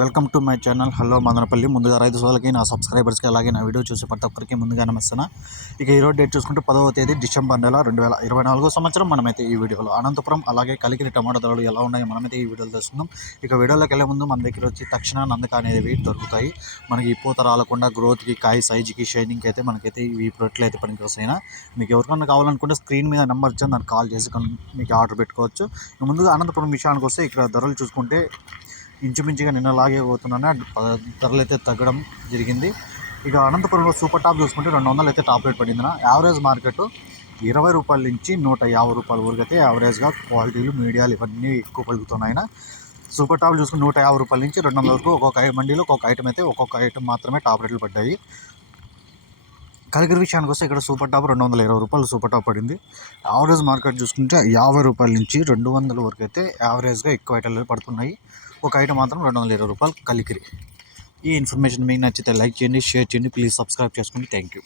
Welcome to my channel. Hello Madanapalle. ముందుగా రైతు సోదరులకి నా సబ్స్క్రైబర్స్కి అలాగే నా వీడియో చూసి ప్రతి ఒక్కరికి ముందుగా నమస్తున్నా ఇక ఈరోజు డేట్ చూసుకుంటే పదవ తేదీ డిసెంబర్ నెల రెండు వేల ఇరవై నాలుగో సంవత్సరం. మనమైతే ఈ వీడియోలో అనంతపురం అలాగే కలికిరి టమాటా ధరలు ఎలా ఉన్నాయో మనమైతే ఈ వీడియోలో తెలుసుకుందాం. ఇక వీడియోలోకి వెళ్ళే ముందు మన దగ్గర వచ్చి తక్షణ నందక అనేవి దొరుకుతాయి. మనకి ఈ పూత రాలకుండా గ్రోత్కి కాయ సైజుకి షైనింగ్కి అయితే మనకైతే ఈ ప్రొట్లు అయితే పనికి వస్తాయినా మీకు ఎవరికన్నా కావాలనుకుంటే స్క్రీన్ మీద నెంబర్ ఇచ్చాను దాన్ని కాల్ చేసి మీకు ఆర్డర్ పెట్టుకోవచ్చు. ముందుగా అనంతపురం విషయానికి వస్తే ఇక్కడ ధరలు చూసుకుంటే ఇంచుమించుగా నిన్నలాగే పోతున్నాను. ధరలు అయితే తగ్గడం జరిగింది. ఇక అనంతపురంలో సూపర్ టాప్ చూసుకుంటే రెండు వందలు అయితే టాప్ రేట్ పడింది యావరేజ్ మార్కెట్ ఇరవై రూపాయల నుంచి నూట యాభై రూపాయల వరకు అయితే యావరేజ్గా క్వాలిటీలు మీడియాలు ఇవన్నీ ఎక్కువ పలుకుతున్నాయి సూపర్ టాప్ చూసుకుని నూట యాభై రూపాయల నుంచి రెండు వందల వరకు ఒక్కొక్క మండీలో ఒక్కొక్క ఐటమ్ అయితే ఒక్కొక్క ఐటమ్ మాత్రమే టాప్ రేట్లు పడ్డాయి. కలిగిరి విషయానికి వస్తే ఇక్కడ సూపర్ టాప్ రెండు వందల ఇరవై రూపాయలు సూపర్ టాప్ పడింది. యావరేజ్ మార్కెట్ చూసుకుంటే యాభై రూపాయల నుంచి రెండు వందల వరకు అయితే యావరేజ్గా ఎక్కువ ఐటమ్లు పడుతున్నాయి. ఒక ఐటమ్ మాత్రం రెండు వందల ఇరవై రూపాయలు కలికిరి. ఈ ఇన్ఫర్మేషన్ మీకు నచ్చితే లైక్ చేయండి షేర్ చేయండి ప్లీజ్ సబ్స్క్రైబ్ చేసుకోండి థ్యాంక్ యూ.